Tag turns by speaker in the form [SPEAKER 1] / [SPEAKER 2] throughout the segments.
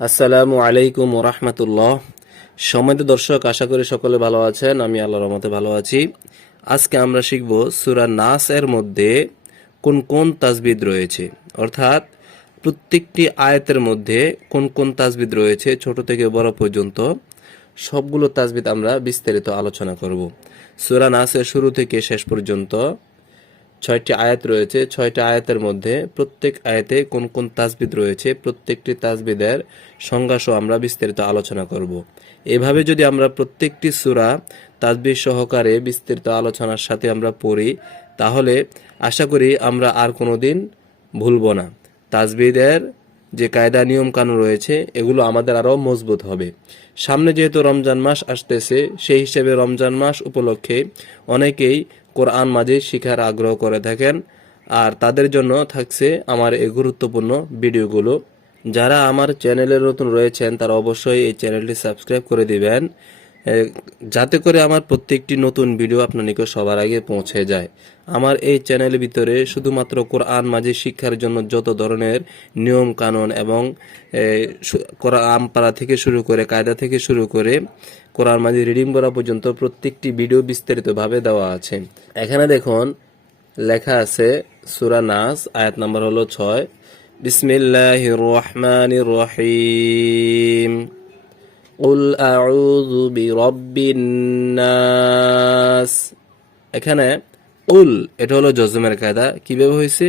[SPEAKER 1] আসসালামু আলাইকুম রহমতুল্লাহ। সম্মানিত দর্শক, আশা করি সকলে ভালো আছেন, আমি আল্লাহর রহমতে ভালো আছি। আজকে আমরা শিখব সুরা নাস এর মধ্যে কোন কোন তাজবিদ রয়েছে। অর্থাৎ প্রত্যেকটি আয়াতের মধ্যে কোন কোন তাজবিদ রয়েছে, ছোট থেকে বড় পর্যন্ত সবগুলো তাজবিদ আমরা বিস্তারিত আলোচনা করব। সুরা নাসের শুরু থেকে শেষ পর্যন্ত ছয়টি আয়াত রয়েছে। ছয়টি আয়াতের মধ্যে প্রত্যেক আয়াতে কোন কোন তাজবিদ রয়েছে, প্রত্যেকটি তাজবিদের সংজ্ঞা সহ আমরা বিস্তারিত আলোচনা করব। এভাবে যদি আমরা প্রত্যেকটি সূরা তাজবিদ সহকারে বিস্তারিত আলোচনার সাথে আমরা পড়ি, তাহলে আশা করি আমরা আর কোনোদিন ভুলব না। তাজবিদের যে কায়দা নিয়ম কানুন রয়েছে, এগুলো আমাদের আরও মজবুত হবে। সামনে যেহেতু রমজান মাস আসতেছে, সেই হিসেবে রমজান মাস উপলক্ষে অনেকেই কোরআন মাঝে শিখার আগ্রহ করে থাকেন। আর তাদের জন্য থাকছে আমার এই গুরুত্বপূর্ণ ভিডিওগুলো। যারা আমার চ্যানেলে নতুন রয়েছেন, তারা অবশ্যই এই চ্যানেলটি সাবস্ক্রাইব করে দিবেন। যাতে করে আমার প্রত্যেকটি নতুন ভিডিও আপনার নিকট সবার আগে পৌঁছে যায়। আমার এই চ্যানেলের ভিতরে শুধুমাত্র কোরআন মাঝে শিক্ষার জন্য যত ধরনের নিয়ম কানুন এবং কোরআন পাড়া থেকে শুরু করে কায়দা থেকে শুরু করে কোরআন মাঝে রিডিং করা পর্যন্ত প্রত্যেকটি ভিডিও বিস্তারিতভাবে দেওয়া আছে এখানে দেখুন লেখা আছে সুরা নাস আয়াত নাম্বার হলো ছয় বিসমিল্লাহির রহমানির রহিম قل أعوذ برب الناس এখানে উল এটা হলো জজমের কায়দা কিভাবে হয়েছে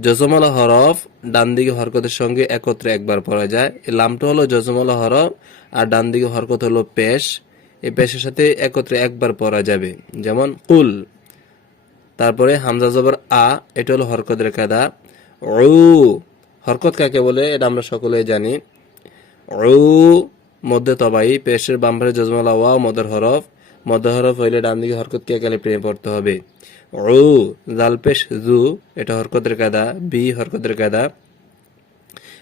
[SPEAKER 1] জজমালা হরফ ডান দিকে হরকতের সঙ্গে একত্রে একবার পড়া যায়। এই লামটা হলো জজমালা হরফ আর ডান দিকে হরকত হলো পেশ। এই পেশের সাথে একত্রে একবার পড়া যাবে। যেমন, কুল। তারপরে হামজা জবর আ, এটা হলো হরকতের কাদা। উ, হরকত কাকে বলে? এটা আমরা সকলেই জানি। উ, মধ্যে তবাই, পেশের বাম্পারে জজমালা ওয়া মদের হরফ। মধ্য হরফ হইলে ডান দিকে হরকত কে গেলে প্রেমে পড়তে হবে। ও জাল পেশ জু, এটা হরকতের কায়দা বি, হরকতের কায়দা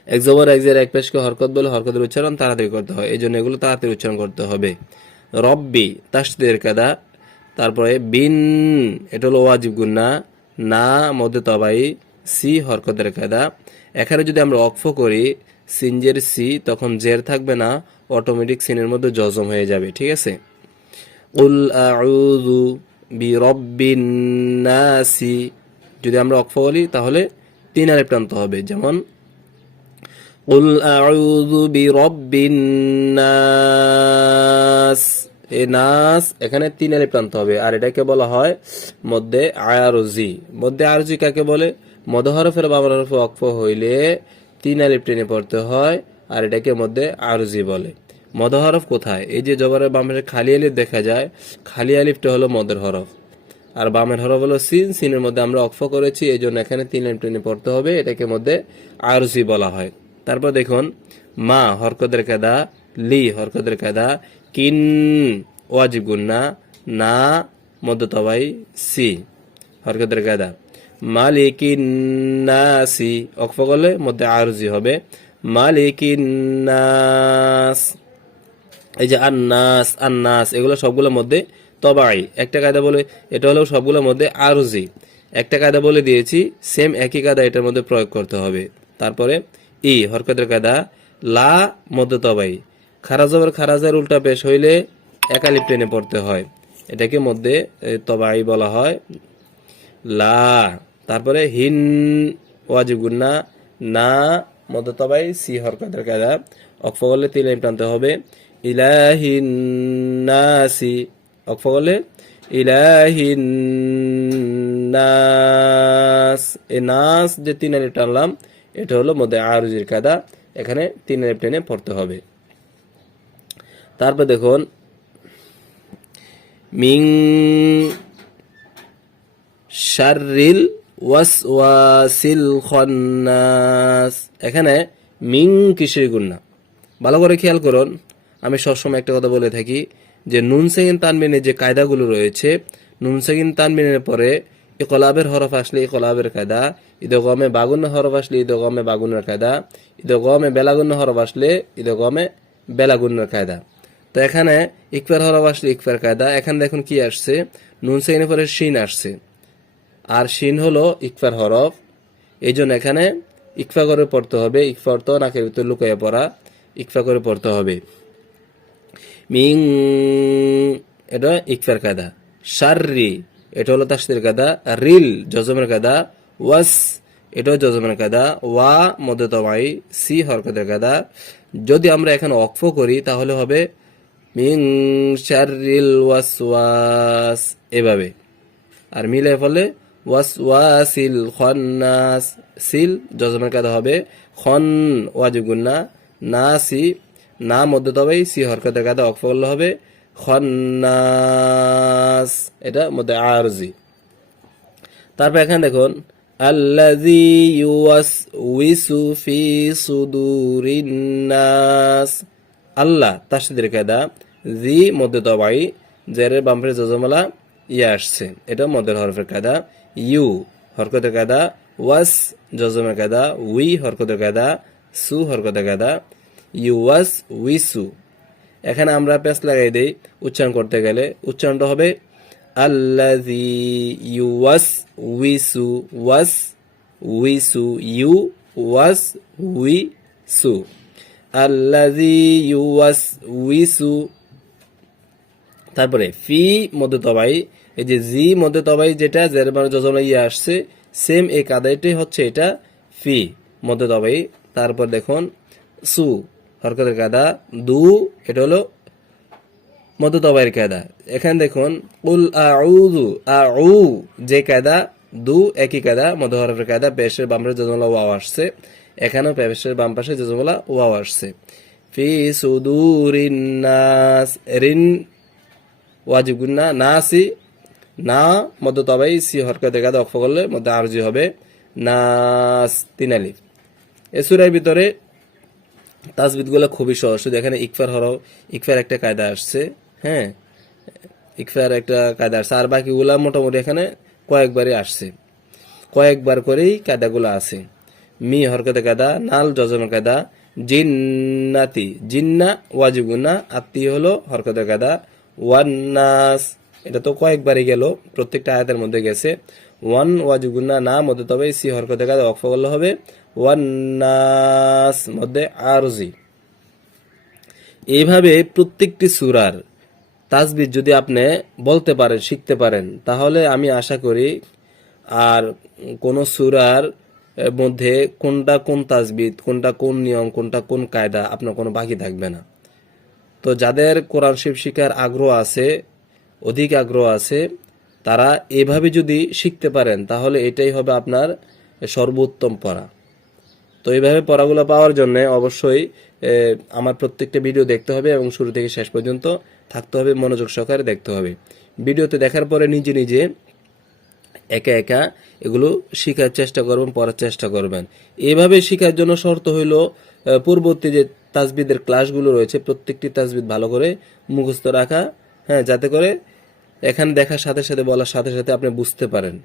[SPEAKER 1] এক জবর, এক জের, এক পেশকে হরকত বলে হরকতের উচ্চারণ তাড়াতাড়ি করতে হয়। এই জন্য এগুলো তাড়াতাড়ি উচ্চারণ করতে হবে। রব্বি, তাসদের কাদা। তারপরে বিন, এটা হলো ওয়াজিব গুন্না না মধ্যে তবাই। সি, হরকতের কায়দা এখানে যদি আমরা অক্ফ করি, সিনজের সি, তখন জের থাকবে না, অটোমেটিক সিনের মধ্যে জজম হয়ে যাবে, ঠিক আছে? উল আউযু বিরব্বিন নাসি যদি আমরা অক্ফ বলি, তাহলে তিন আলিফ প্রান্ত হবে। যেমন উল আউযু বিরব্বিন নাস এ নাস এখানে তিন আলিফ প্রান্ত হবে। আর এটাকে বলা হয় মধ্যে আয়ারজি মধ্যে আয়ারজি কাকে বলে? মধহরফের বাবার হরফে অক্ফ হইলে তিন আলিফ টেনে পড়তে হয়, আর এটাকে মধ্যে আরজি বলে। মদ হরফ কোথায়? এই যে জবরের বামের খালি আলিফ দেখা যায়, খালি আলিফটা হলো মদের হরফ। আর বামের হরফ হলো সিন, সিনের মধ্যে আমরা অক্ফ করেছি এই জন্য এখানে তিন লাইন টেনে পড়তে হবে, এটাকে মধ্যে আরসি বলা হয়। তারপর দেখুন, মা হরকদের কাদা, লি হরকদের কাদা, কিন, ওয়াজিব গুন্না, না, মধ্য তবাই, সি, হরকতের কাদা। নাসি অক্ফ করলে মধ্যে আরজি হবে। মালিকিন নাস। এই যে আন্নাস আন্নাস, এগুলো সবগুলোর মধ্যে তবাই একটা কায়দা বলে, এটা হলো সবগুলোর মধ্যে আরজি। একটা কায়দা বলে দিয়েছি সেম একই কায়দা এটার মধ্যে প্রয়োগ করতে হবে। তারপরে ই, হরকতের কায়দা, লা মধ্যে তবাই খারাজবের খারাজের উল্টা পেশ হইলে একালিপ টেনে পড়তে হয়। এটাকে মধ্যে তবাই বলা হয়। লা, তারপরে হিন ওয়াজিব গুন্না না মধ্য তবাই সি হরকতের কায়দা। অক্ফ করলে তিন টানতে হবে। ইলাহিন নাসি অক্ফ করলে ইলাহিন নাস নাস যে তিন আলিফ টানলাম, এটা হলো মধ্যে আরজির কায়দা। এখানে তিন আলিফ টেনে পড়তে হবে। তারপর দেখুন, মিং শারিল ওয়াসওয়াসিল খন্নাস। এখানে মিং কিসের গুন্না ভালো করে খেয়াল করুন। আমি সবসময় একটা কথা বলে থাকি যে নুন সেগিন তানবিনের যে কায়দাগুলো রয়েছে, নুন সেগিন তানবিনের পরে ইকলাবের হরফ আসলে ইকলাবের কায়দা গমে বাগুন হরফ আসলে গমে বাগুনের কায়দা গমে বেলাগুন হরফ আসলে গমে বেলাগুনের কায়দা। তো এখানে ইকফার হরফ আসলে ইকফার কায়দা। এখানে দেখুন কি আসছে, নুন সেগিনের পরে শিন আসছে। আর শিন হলো ইকফার হরফ। এই জন্য এখানে ইকফা করে পড়তে হবে ইকফা অর্থ নাকের ভিতরে লুকাইয়া পড়া, ইকফা করে পড়তে হবে। মিং, এটা ইকফার কায়দা। শাররি, এটা হলো তাসদির কায়দা। রিল জজমের কায়দা। ওয়াস, এটাও জজমের কায়দা। ওয়া, মধ্যতমাই, সি, হরকতের কায়দা। যদি আমরা এখানে অক্ফ করি, তাহলে হবে মিং, শাররিল ওয়াসওয়াস এভাবে। আর মিলে ফলে ওয়াসওয়াসিল খন্নাস, সিল জজমের কায়দা হবে। খন ওয়াজুগুন্না নাসি না মধ্য তবেই সি হরকতের কায়দা অক্ফ করলে হবে, খন্নাস, এটা মধ্যে আরজি। তারপর এখানে দেখুন আল্লাজি ইউয়াস উইসু ফি সুদুরিন নাস। আল্লাহ তাসদির কায়দা, জি মধ্যে তবাই জেরের বাম্পের জজমালা ইয়ে আসছে, এটা মধ্যের হরফের কায়দা, ইউ হরকতের কায়দা, ওয়াস জজমের কায়দা, উই হরকতের কায়দা, সু হরকতের কায়দা ইউ ওয়াস উইসু এখানে আমরা পেস লাগাই দেই, উচ্চারণ করতে গেলে। উচ্চারণটা হবে আল্লাজি ইউ ওয়াস উইসু ওয়াস উইসু ইউ ওয়াস উই উইসু আল্লাজি ইউ ওয়াস উইসু তারপরে, ফি মধ্যে তবাই, এই যে জি মধ্যে তবাই যেটা, জের মানে যোজনা ইয়ে আসছে, সেম এই কাদাইটাই হচ্ছে এটা ফি মধ্যে তবাই। তারপর দেখুন, সু হরকতের কাদা দু, এটা হলো মধ্য তবাইয়ের কায়দা। এখানে দেখুন, উল আউযু, আউ, যে কায়দা, দু, একই কায়দা মধ্য হরফের কায়দা, পেশের বামের জজমলা ওয়াও আসছে। এখানেও পেশের বাম পাশে জজমলা ওয়াও আসছে। ফি সুদুরিন নাস, রিন ওয়াজিব গুন্না নাসি, না মধ্য তবাই সি হরকতের কায়দা অক্ষ করলে মধ্যে আরজি হবে। নাস, তিন আলিফ। এ ভিতরে তাজবিদগুলো খুবই সহজ। শুধু এখানে ইকফার হরফ, ইকফার একটা কায়দা আসছে হ্যাঁ? ইকফার একটা কায়দা আসছে। আর বাকিগুলা মোটামুটি এখানে কয়েকবারই আসছে। কয়েকবার করেই কায়দাগুলো আছে। মি হরকতে কায়দা, নাল জজমের কায়দা, জিন্নাতি, জিন্না ওয়াজিবুন্না আত্মি হলো হরকতের কায়দা। ওয়ান্নাস, এটা তো কয়েকবারই গেল, প্রত্যেকটা আয়াতের মধ্যে গেছে। ওয়ান ওয়াজিবুন্না না, মধ্যে তবে সি হরকতে কায়দা অক্ফ করলে হবে। ওয়ান্নাস, মধ্যে আরজি। এইভাবে প্রত্যেকটি সুরার তাজবিদ যদি আপনি বলতে পারেন, শিখতে পারেন, তাহলে আমি আশা করি আর কোন সুরার মধ্যে কোনটা কোন তাজবিদ কোনটা কোন নিয়ম, কোনটা কোন কায়দা আপনার কোনো বাকি থাকবে না। তো যাদের কোরআন শিব শিখার আগ্রহ আছে, অধিক আগ্রহ আছে, তারা এভাবে যদি শিখতে পারেন, তাহলে এটাই হবে আপনার সর্বোত্তম পড়া। তো এইভাবে পড়াগুলো পাওয়ার জন্য অবশ্যই আমার প্রত্যেকটা ভিডিও দেখতে হবে এবং শুরু থেকে শেষ পর্যন্ত থাকতে হবে, মনোযোগ সহকারে দেখতে হবে। ভিডিওতে দেখার পরে নিজে নিজে একা একা এগুলো শেখার চেষ্টা করবেন, পড়ার চেষ্টা করবেন। এভাবে শেখার জন্য শর্ত হইল পূর্ববর্তী যে তাজবিদের ক্লাসগুলো রয়েছে, প্রত্যেকটি তাজবিদ ভালো করে মুখস্থ রাখা হ্যাঁ যাতে করে এখানে দেখার সাথে সাথে, বলার সাথে সাথে আপনি বুঝতে পারেন।